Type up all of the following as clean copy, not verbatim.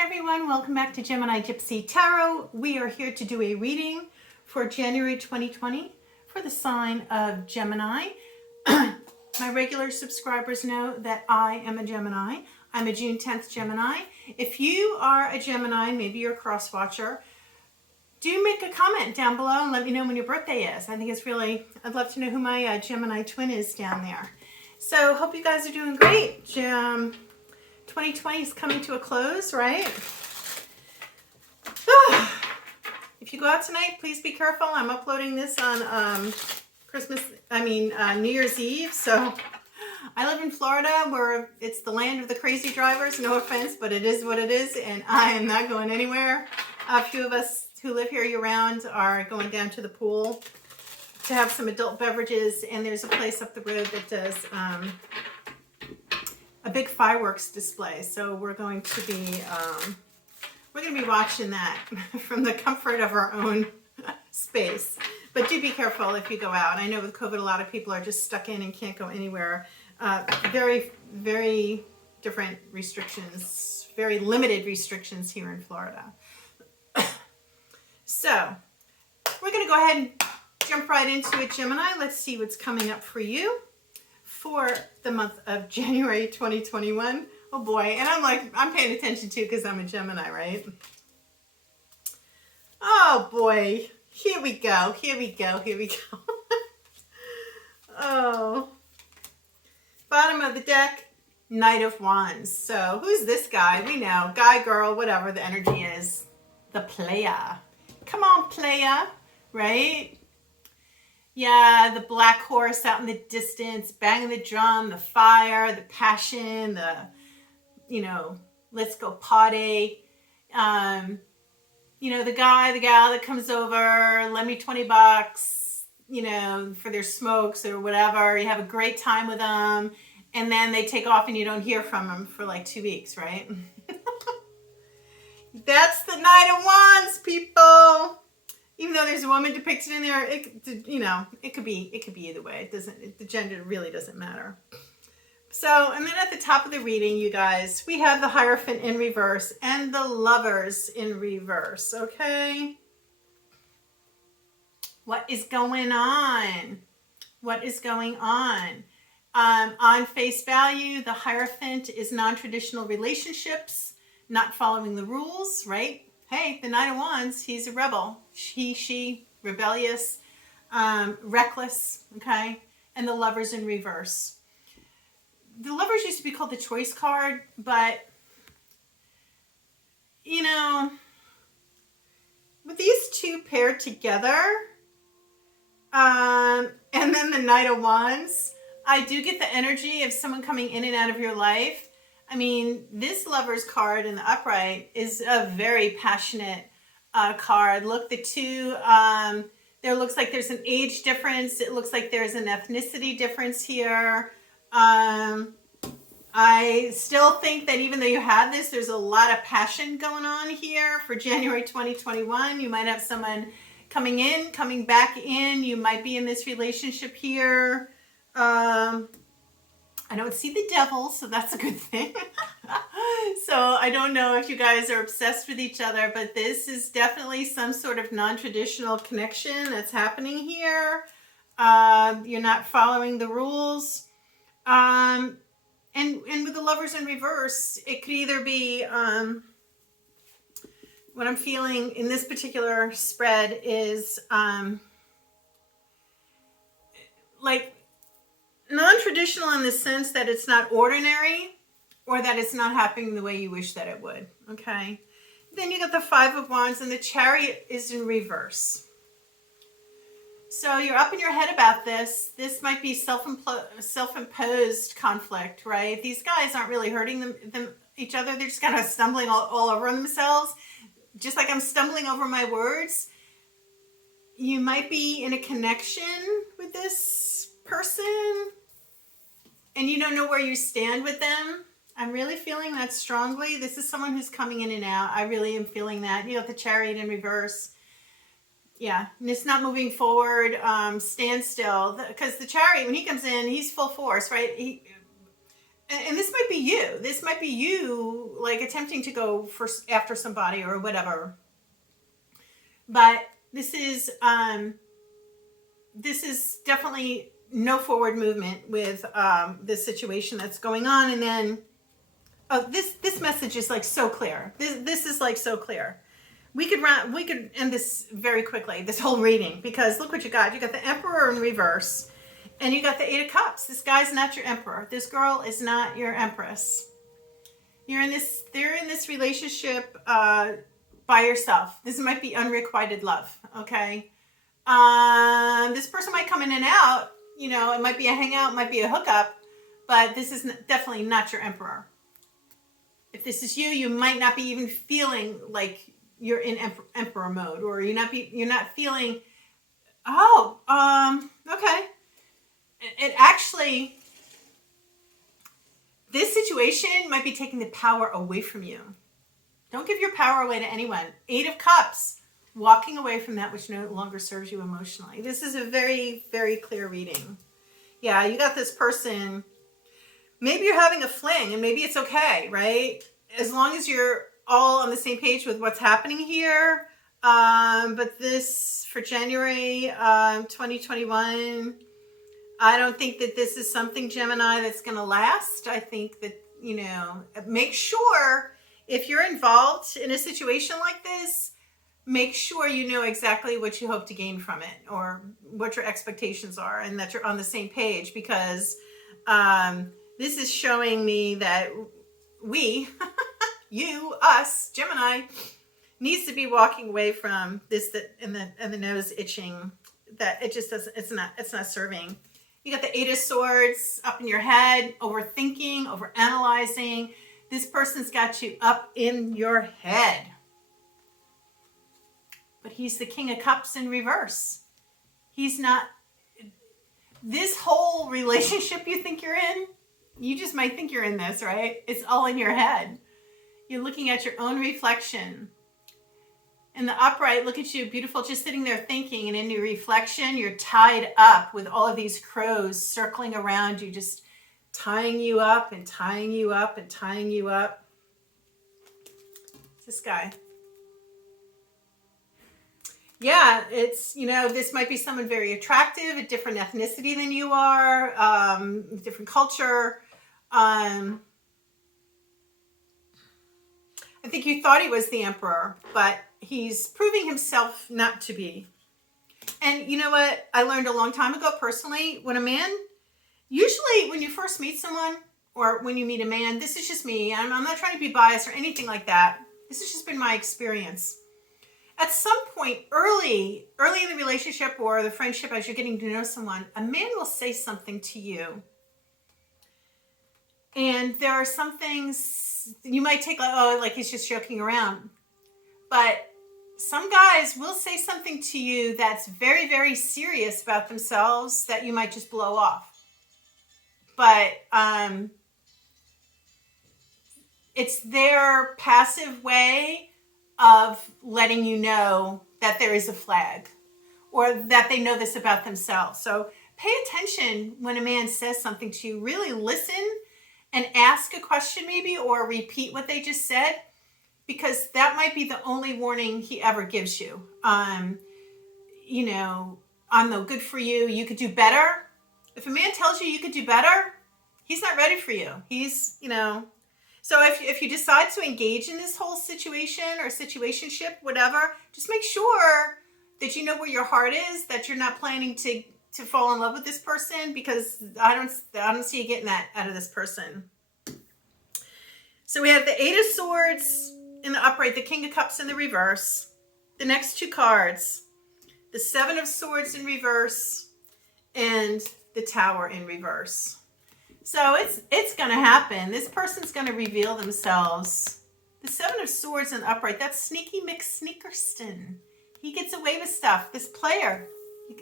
Hey everyone, welcome back to Gemini Gypsy Tarot. We are here to do a reading for January 2020 for the sign of Gemini. My regular subscribers know that I am a Gemini. I'm a June 10th Gemini. If you are a Gemini, maybe you're a cross watcher, do make a comment down below and let me know when your birthday is. I think it's really, I'd love to know who my Gemini twin is down there. So hope you guys are doing great. 2020 is coming to a close, right? If you go out tonight, please be careful. I'm uploading this on New Year's Eve. So I live in Florida where it's the land of the crazy drivers. No offense, but it is what it is. And I am not going anywhere. A few of us who live here year-round are going down to the pool to have some adult beverages. And there's a place up the road that does a big fireworks display, so we're going to be watching that from the comfort of our own space. But do be careful if you go out. I know with COVID, a lot of people are just stuck in and can't go anywhere. Very, very different restrictions, very limited restrictions here in Florida. So we're going to go ahead and jump right into it, Gemini. Let's see what's coming up for you for the month of January 2021. Oh boy, and I'm paying attention too because I'm a Gemini, right? Oh boy, here we go, here we go, here we go. Oh, bottom of the deck, Knight of Wands. So who's this guy? We know, guy, girl, whatever the energy is, the player. Come on, player, right? Yeah, the black horse out in the distance, banging the drum, the fire, the passion, the, let's go party. The guy, the gal that comes over, lend me $20, for their smokes or whatever. You have a great time with them, and then they take off and you don't hear from them for like 2 weeks, right? That's the Knight of Wands, people. Even though there's a woman depicted in there, it could be either way. The gender really doesn't matter. So, and then at the top of the reading, you guys, we have the Hierophant in reverse and the Lovers in reverse, okay? What is going on? What is going on? On face value, the Hierophant is non-traditional relationships, not following the rules, right? Hey, the Knight of Wands, he's a rebel. She, rebellious, reckless, okay? And the Lovers in reverse. The Lovers used to be called the Choice card, but, with these two paired together, and then the Knight of Wands, I do get the energy of someone coming in and out of your life. I mean, this Lovers card in the upright is a very passionate card. Look, the two, there looks like there's an age difference. It looks like there's an ethnicity difference here. I still think that even though you have this, there's a lot of passion going on here for January 2021. You might have someone coming in, coming back in. You might be in this relationship here. I don't see the devil, so that's a good thing. So I don't know if you guys are obsessed with each other, but this is definitely some sort of non-traditional connection that's happening here. You're not following the rules. And with the Lovers in reverse, it could either be, what I'm feeling in this particular spread is like non-traditional in the sense that it's not ordinary or that it's not happening the way you wish that it would, okay? Then you got the Five of Wands and the Chariot is in reverse. So you're up in your head about this. This might be self-imposed conflict, right? These guys aren't really hurting each other. They're just kind of stumbling all over themselves. Just like I'm stumbling over my words. You might be in a connection with this person and you don't know where you stand with them. I'm really feeling that strongly. This is someone who's coming in and out. I really am feeling that. You got the Chariot in reverse. Yeah, and it's not moving forward, stand still. Because the Chariot, when he comes in, he's full force, right? and this might be you. This might be you, like attempting to go after somebody or whatever. But this is definitely no forward movement with this situation that's going on. And then, oh, this message is like so clear. This is like so clear. We could end this very quickly, this whole reading, because look what you got. You got the Emperor in reverse, and you got the Eight of Cups. This guy's not your Emperor. This girl is not your Empress. They're in this relationship by yourself. This might be unrequited love, okay? This person might come in and out. You know, it might be a hangout, it might be a hookup, but this is definitely not your Emperor. If this is you, you might not be even feeling like you're in Emperor mode, or you're not feeling, okay. It actually, this situation might be taking the power away from you. Don't give your power away to anyone. Eight of Cups, walking away from that which no longer serves you emotionally. This is a very, very clear reading. Yeah, you got this person. Maybe you're having a fling, and maybe it's okay, right? As long as you're all on the same page with what's happening here. But this, for January 2021, I don't think that this is something, Gemini, that's going to last. I think that, you know, make sure if you're involved in a situation like this, make sure you know exactly what you hope to gain from it, or what your expectations are, and that you're on the same page, because this is showing me that we, you, us, Gemini, needs to be walking away from this, and the nose itching, that it just doesn't, it's not serving. You got the Eight of Swords up in your head, overthinking, overanalyzing. This person's got you up in your head. But he's the King of Cups in reverse. He's not, this whole relationship you think you're in, you just might think you're in this, right? It's all in your head. You're looking at your own reflection. In the upright, look at you, beautiful, just sitting there thinking, and in your reflection, you're tied up with all of these crows circling around you, just tying you up and tying you up and tying you up. This guy. Yeah, it's, you know, this might be someone very attractive, a different ethnicity than you are, different culture. I think you thought he was the Emperor, but he's proving himself not to be. And you know what I learned a long time ago personally? When a man, usually when you first meet someone, or when you meet a man, this is just me, I'm not trying to be biased or anything like that. This has just been my experience. At some point early in the relationship or the friendship, as you're getting to know someone, a man will say something to you. And there are some things you might take like, oh, like he's just joking around. But some guys will say something to you that's very, very serious about themselves that you might just blow off. But it's their passive way of letting you know that there is a flag, or that they know this about themselves. So pay attention when a man says something to you. Really listen and ask a question maybe, or repeat what they just said, because that might be the only warning he ever gives you. You know, on the good for you, you could do better. If a man tells you you could do better, he's not ready for you. He's, you know, so if you decide to engage in this whole situation or situationship, whatever, just make sure that you know where your heart is, that you're not planning to fall in love with this person, because I don't see you getting that out of this person. So we have the Eight of Swords in the upright, the King of Cups in the reverse. The next two cards, the Seven of Swords in reverse and the Tower in reverse. So it's going to happen. This person's going to reveal themselves. The Seven of Swords in the upright, that's Sneaky McSneakerston. He gets away with stuff. This player,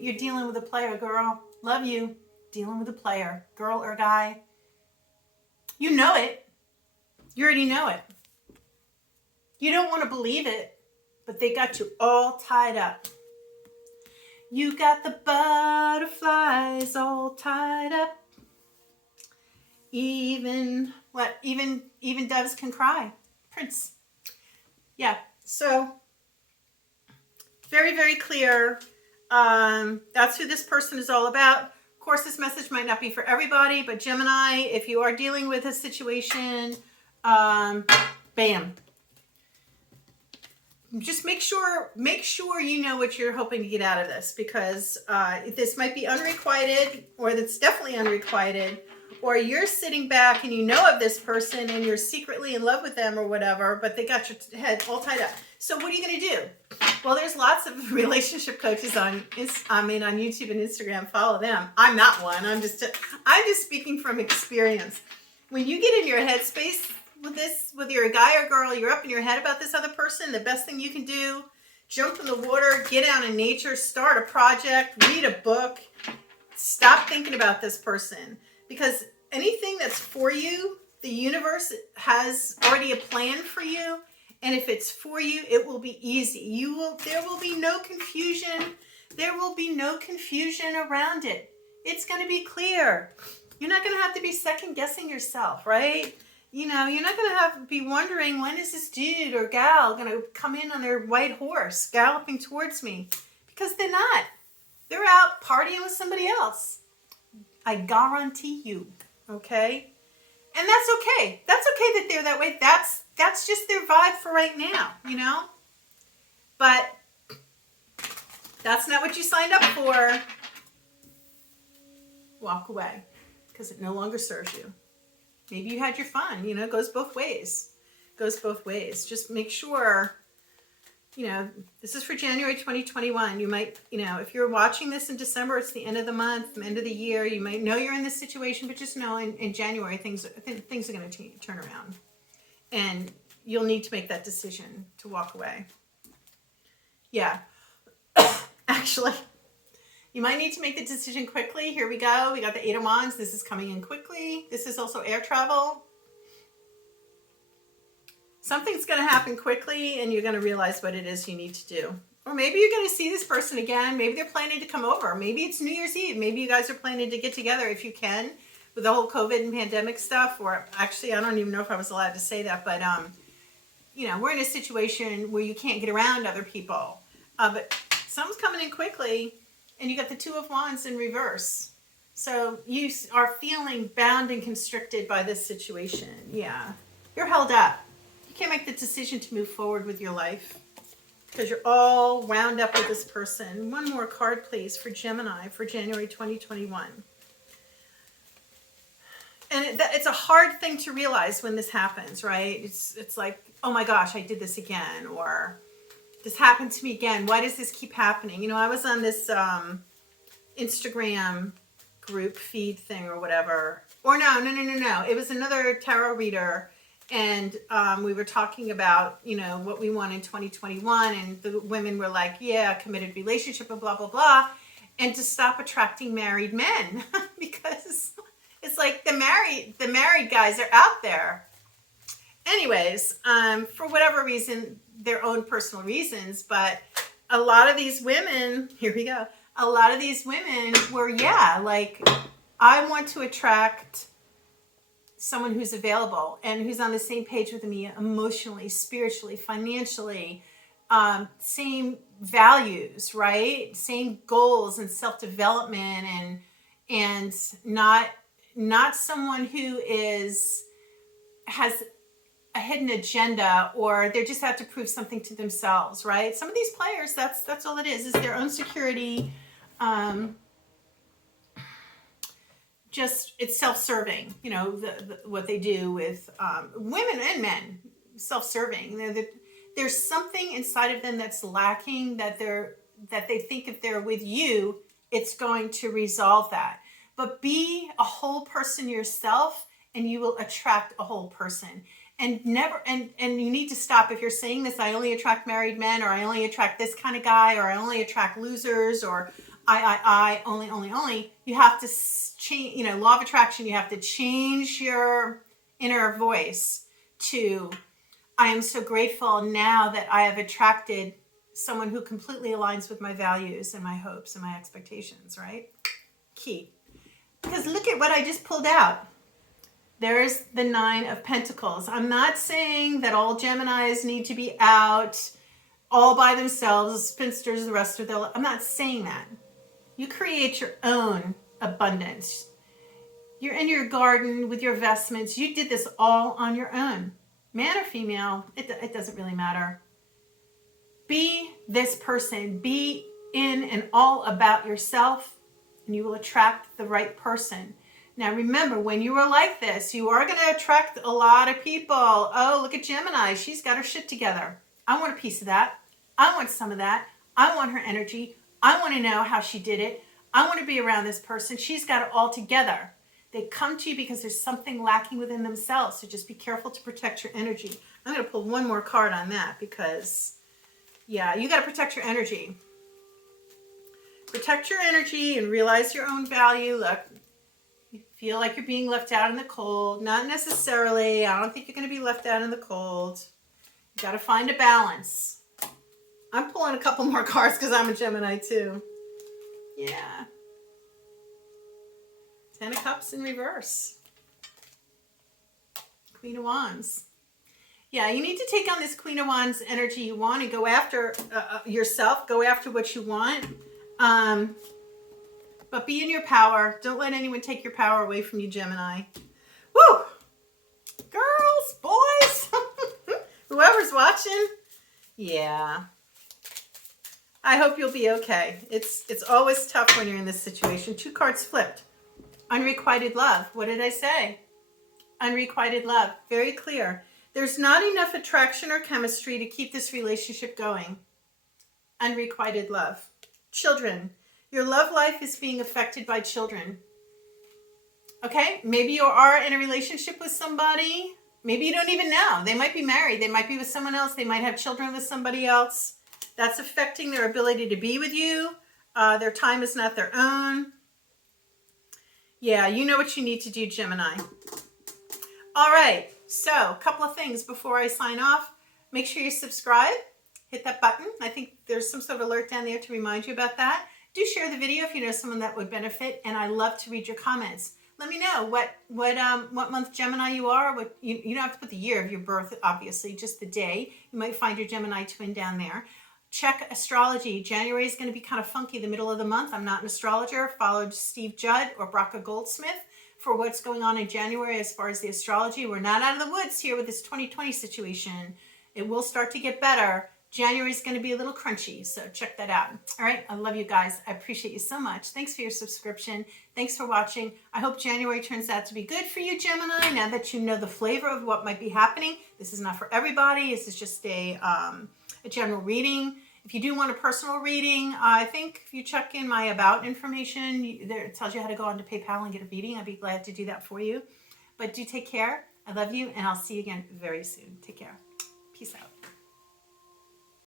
you're dealing with a player, girl. Love you. Dealing with a player, girl or guy. You know it. You already know it. You don't want to believe it, but they got you all tied up. You got the butterflies all tied up. Even doves can cry. Prince. Yeah. So very, very clear. That's who this person is all about. Of course, this message might not be for everybody, but Gemini, if you are dealing with a situation, bam. Just make sure you know what you're hoping to get out of this, because this might be unrequited, or that's definitely unrequited, or you're sitting back and you know of this person and you're secretly in love with them or whatever, but they got your head all tied up. So what are you going to do? Well, there's lots of relationship coaches on YouTube and Instagram. Follow them. I'm not one. I'm just speaking from experience. When you get in your headspace with this, whether you're a guy or girl, you're up in your head about this other person, the best thing you can do, jump in the water, get out in nature, start a project, read a book, stop thinking about this person, because anything that's for you, the universe has already a plan for you. And if it's for you, it will be easy. There will be no confusion. There will be no confusion around it. It's going to be clear. You're not going to have to be second guessing yourself, right? You're not going to have to be wondering, when is this dude or gal going to come in on their white horse galloping towards me? Because they're not. They're out partying with somebody else. I guarantee you. Okay? And that's okay. That's okay that they're that way. That's just their vibe for right now, But that's not what you signed up for. Walk away, because it no longer serves you. Maybe you had your fun, it goes both ways. Just make sure, this is for January 2021. You might, if you're watching this in December, it's the end of the month, end of the year. You might know you're in this situation, but just know in January, things are going to turn around. And you'll need to make that decision to walk away. Yeah. Actually, you might need to make the decision quickly. Here we go. We got the 8 of Wands. This is coming in quickly. This is also air travel. Something's going to happen quickly, and you're going to realize what it is you need to do. Or maybe you're going to see this person again. Maybe they're planning to come over. Maybe it's New Year's Eve. Maybe you guys are planning to get together if you can, with the whole COVID and pandemic stuff. Or actually, I don't even know if I was allowed to say that, but we're in a situation where you can't get around other people. But something's coming in quickly, and you got the 2 of Wands in reverse. So you are feeling bound and constricted by this situation. Yeah, you're held up. You can't make the decision to move forward with your life because you're all wound up with this person. One more card, please, for Gemini for January 2021. And it's a hard thing to realize when this happens, right? It's like, oh my gosh, I did this again, or this happened to me again. Why does this keep happening? I was on this Instagram group feed thing or whatever. Or no. It was another tarot reader, and we were talking about, what we want in 2021, and the women were like, yeah, committed relationship and blah, blah, blah, and to stop attracting married men because it's like the married guys are out there. Anyways, for whatever reason, their own personal reasons, but a lot of these women, here we go, a lot of these women were, I want to attract someone who's available and who's on the same page with me emotionally, spiritually, financially, same values, right? Same goals and self-development, and not someone who has a hidden agenda, or they just have to prove something to themselves, right? Some of these players, that's all it is their own security. Just it's self-serving, what they do with women and men, self-serving. There's something inside of them that's lacking, that they think if they're with you, it's going to resolve that. But be a whole person yourself, and you will attract a whole person. And you need to stop. If you're saying this, I only attract married men, or I only attract this kind of guy, or I only attract losers, or I only, you have to change, law of attraction, you have to change your inner voice to, I am so grateful now that I have attracted someone who completely aligns with my values and my hopes and my expectations, right? Key. Because look at what I just pulled out. There's the 9 of Pentacles. I'm not saying that all Geminis need to be out all by themselves, spinsters the rest of their life. I'm not saying that. You create your own abundance. You're in your garden with your vestments. You did this all on your own. Man or female, it doesn't really matter. Be this person. Be in and all about yourself, and you will attract the right person. Now remember, when you are like this, you are going to attract a lot of people. Oh, look at Gemini. She's got her shit together. I want a piece of that. I want some of that. I want her energy. I want to know how she did it. I want to be around this person. She's got it all together. They come to you because there's something lacking within themselves. So just be careful to protect your energy. I'm going to pull one more card on that because, yeah, you got to protect your energy. Protect your energy and realize your own value. Look, you feel like you're being left out in the cold. Not necessarily. I don't think you're going to be left out in the cold. You got to find a balance. I'm pulling a couple more cards because I'm a Gemini too. Yeah. 10 of Cups in reverse. Queen of Wands. Yeah, you need to take on this Queen of Wands energy you want and go after yourself. Go after what you want. But be in your power. Don't let anyone take your power away from you, Gemini. Woo! Girls, boys, whoever's watching. Yeah. I hope you'll be okay. It's always tough when you're in this situation. 2 cards flipped. Unrequited love. What did I say? Unrequited love. Very clear. There's not enough attraction or chemistry to keep this relationship going. Unrequited love. Children. Your love life is being affected by children. Okay? Maybe you are in a relationship with somebody. Maybe you don't even know. They might be married. They might be with someone else. They might have children with somebody else. That's affecting their ability to be with you. Their time is not their own. Yeah, you know what you need to do, Gemini. All right, so a couple of things before I sign off. Make sure you subscribe. Hit that button. I think there's some sort of alert down there to remind you about that. Do share the video if you know someone that would benefit, and I love to read your comments. Let me know what month Gemini you are. You don't have to put the year of your birth, obviously, just the day. You might find your Gemini twin down there. Check astrology. January is going to be kind of funky the middle of the month. I'm not an astrologer. Followed Steve Judd or Braca Goldsmith for what's going on in January as far as the astrology. We're not out of the woods here with this 2020 situation. It will start to get better. January is going to be a little crunchy, so check that out. All right, I love you guys. I appreciate you so much. Thanks for your subscription. Thanks for watching. I hope January turns out to be good for you, Gemini, now that you know the flavor of what might be happening. This is not for everybody. This is just a general reading. If you do want a personal reading, I think if you check in my about information, it tells you how to go on to PayPal and get a reading. I'd be glad to do that for you. But do take care. I love you, and I'll see you again very soon. Take care. Peace out.